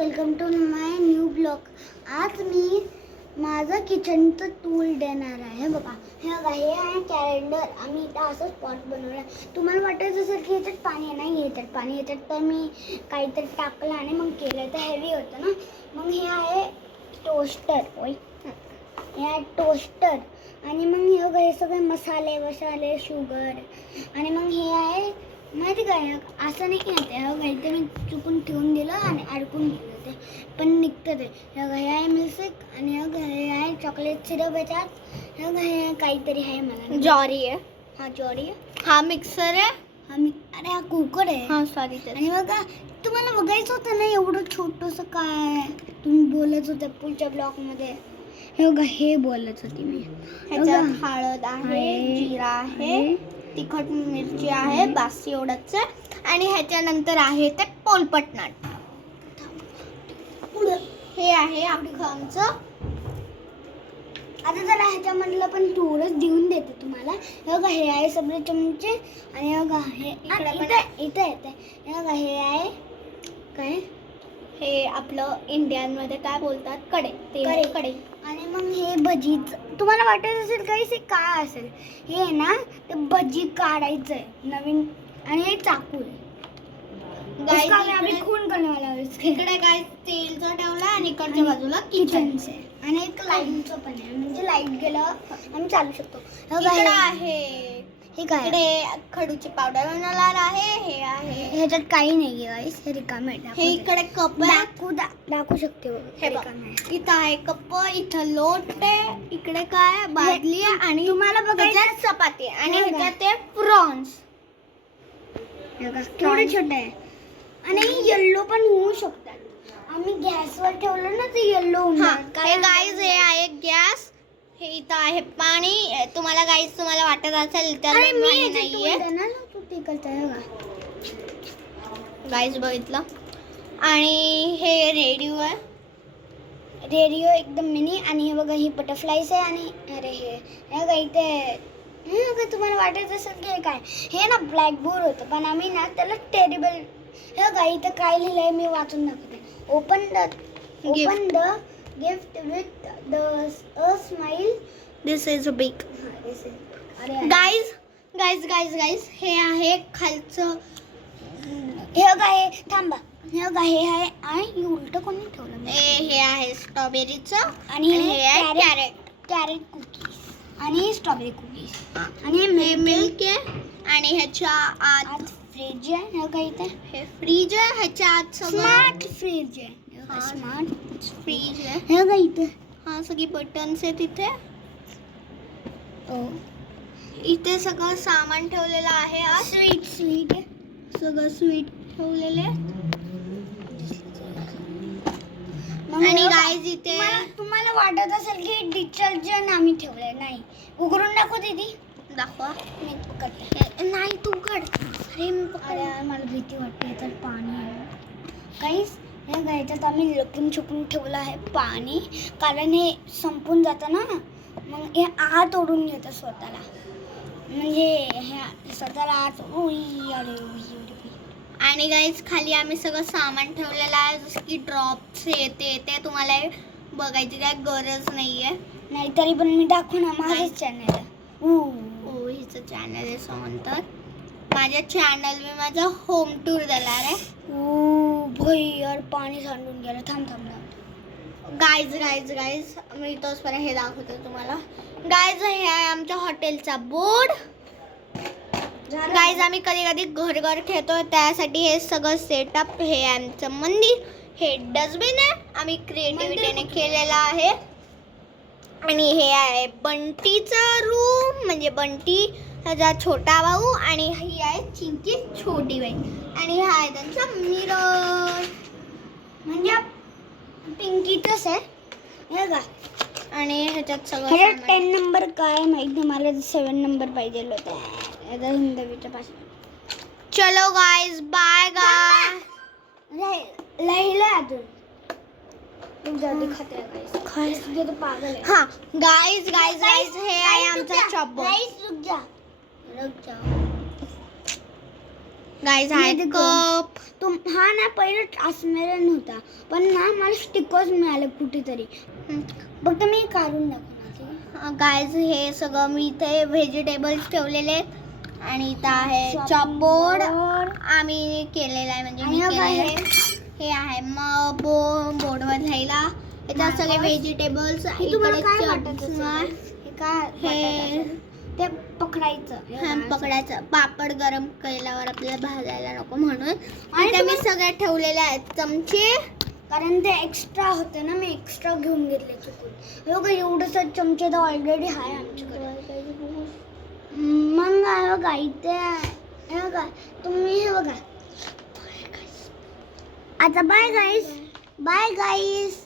Welcome to my new blog. आज मी माझं किचनचं टूल देणार आहे. बघा हे आहे कॅलेंडर. आम्ही इथं असं स्पॉट बनवला. तुम्हाला वाटायचं असेल की ह्याच्यात पाणी नाही, ह्याच्यात पाणी, ह्याच्यात तर मी काहीतरी टाकलं आणि मग केलं तर हेवी होतं ना. मग हे आहे टोस्टर. हे आहे टोस्टर आणि मग हे सगळे मसाले शुगर आणि मग हे आहे माहिती काय, असं नाही येते ते मी चुकून ठेवून दिलं आणि अडकून गेलं ते पण निघतं ते. हे आहे मिल्कशेक आणि हे आहे चॉकलेट सिरप. याच्यात हे काहीतरी आहे, मला ज्वारी आहे. हा ज्वारी आहे. हा मिक्सर आहे. अरे हा कुकर आहे. हा सॉरी. आणि बघा तुम्हाला बघायचं होतं ना एवढं छोटंसं काय तुम्ही बोलत होत्या पुढच्या ब्लॉगमध्ये. हे बघा हे बोलत होती मी. ह्याच्यात हळद आहे, जिरा आहे, तिखट मिरची आहे, बासी एवढंच आहे. आणि ह्याच्यानंतर आहे ते पोलपटनाट. हे आहे अख्खं आमचं. आता जरा ह्याच्यामधलं पण थोडंच देऊन देते तुम्हाला. हे बघा हे आहे सगळे चमचे आणि हे बघा हे इथं येते. हे बघा हे आहे काय, हे आपलं इंडियनमध्ये काय बोलतात, कढई. आणि मग हे भजीच तुम्हाला वाटत असेल काही हे काय असेल. हे ना ते भजी काढायचं आहे नवीन आणि हे चाकू आहे. खून करण्यावाला इकडे काय तेलचा ठेवला आणि इकडच्या बाजूला किचनचे आणि एक लाईटचं पण आहे, म्हणजे लाईट गेलं आम्ही चालू शकतो. इकडे आहे हे काय, इकडे खडूची पावडर बनवणार आहे. हे आहे, ह्याच्यात काही नाही गाईस, हे रिकामे. हे इकडे कप दाखवू शकते. हे बघ इथं आहे कप, इथं लोट आहे, इकडे काय बादली आहे आणि तुम्हाला बघायचं चपाती आणि ह्याच्यात ते प्रॉन्स थोडे छोटे आहे आणि येल्लो पण होऊ शकतात. आम्ही गॅसवर ठेवलं ना ते येल्लो होणार. हे गाईज हे आहे गॅस. हे इथं आहे पाणी. तुम्हाला वाटत असेल तर पाणी नाहीये गाईज, बघितलं. आणि हे रेडिओ आहे. रेडिओ एकदम मिनी. आणि हे बघा ही बटरफ्लाईज आहे. आणि अरे हे बघा इथे हे तुम्हाला वाटत असेल की हे काय, हे ना ब्लॅकबोर्ड होतं पण आम्ही ना त्याला टेरिबल. हे बघा इथं काय लिहिलंय मी वाचून दाखवते. Open the gift with the smile. This is a big. Guys हे आहे खालचं. हे बघा हे थांबा. हे बघा हे आहे आणि उलट कोणी ठेवलं. हे आहे स्ट्रॉबेरीचं आणि हे आहे कॅरेट कुकीज आणि स्ट्रॉबेरी कुकीज. आणि हे मिल्क आहे. आणि ह्याच्या आत फ्रीज आहे. हे बघा इथे हे फ्रीज आहे. ह्याच्या आत स्मार्ट फ्रीज आहे. स्मार्ट फ्रीज आहे. हे बघा इथे हा सगळी बटन्स आहेत इथे. इथे सगळं सामान ठेवलेलं आहे. स्वीट आहे. सगळं स्वीट ठेवलेले. आणि गाईज इथे तुम्हाला वाटत असेल की डिटर्जंट आम्ही ठेवलंय. नाही, उघडून दाखव दीदी. दाखवा. मी पकडते. नाही तू काढ. अरे मला भीती वाटते तर पाणी आहे काहीच. हे घ्यायच्यात आम्ही लपून छुपून ठेवलं आहे पाणी, कारण हे संपून जातं ना. मग हे आत ओढून घेतं स्वतःला, म्हणजे हे स्वतःला आत. आणि गाईज खाली आम्ही सगळं सामान ठेवलेलं आहे, जसं की ड्रॉप्स ते तुम्हाला बघायची काय गरज नाहीये. नाही तरी पण मी दाखवू ना, माझंच चॅनल आहे. हिचं चॅनल आहे म्हणतात. माझ्या चॅनल मी माझा होम टूर देणार आहे. भाई यार पाणी सांडून गेलं. थांब. गाईज मी तोचपर्यंत हे दाखवते तुम्हाला. गाईज हे आहे आमच्या हॉटेलचा बोर्ड. गाईज आम्ही कधी घर खेळतो, त्यासाठी हे सगळं सेटअप. हे आमचं मंदिर. हे डस्टबिन आहे, आम्ही क्रिएटिव्हिटीने केलेला आहे. आणि हे आहे बंटीचा रूम, म्हणजे बंटी त्याचा छोटा भाऊ आणि ही आहे चिंकी छोटी बहीण. आणि हा आहे त्यांचा मिरर, म्हणजे पिंकीचंच आहे. हे का आणि ह्याच्यात सगळं 10 नंबर काय माहिती, मला 7 नंबर पाहिजे होता हिंदवीच्या पासून. चलो गाइस, बाय गाइस. लहिला अजून पागल आहे. हाँ गाइस हे आहे आमचा चॉपबॉक्स. रुक जा गाईज आहे हे कप. हा ना पहिले ट्रान्समेरंट होता, पण ना मला स्टिकर्स मिळाले कुठेतरी. फक्त मी काढून दाखवणार. गाईज हे सगळं मी इथे व्हेजिटेबल्स ठेवलेले आहेत आणि इथं आहे चॉपबोर्ड आम्ही केलेला आहे, म्हणजे मी केलेलं. हे आहे मग बोर्डवर लिहायला. याच्यात सगळे व्हेजिटेबल्स. तुम्हाला काय वाटत असेल? हे काय हे ते पकडायचं. पकडायचं. पापड गरम केल्यावर आपल्याला भाजायला नको म्हणून. आणि मी सगळ्या ठेवलेल्या आहेत चमचे, कारण ते एक्स्ट्रा होते ना, मी एक्स्ट्रा घेऊन घेतले चुकून. हे बघा एवढंसं चमचे तर ऑलरेडी आहे आमच्याकडे. मग आहे बघा इथे हे बघा तुम्ही हे बघा. आता बाय गाईस.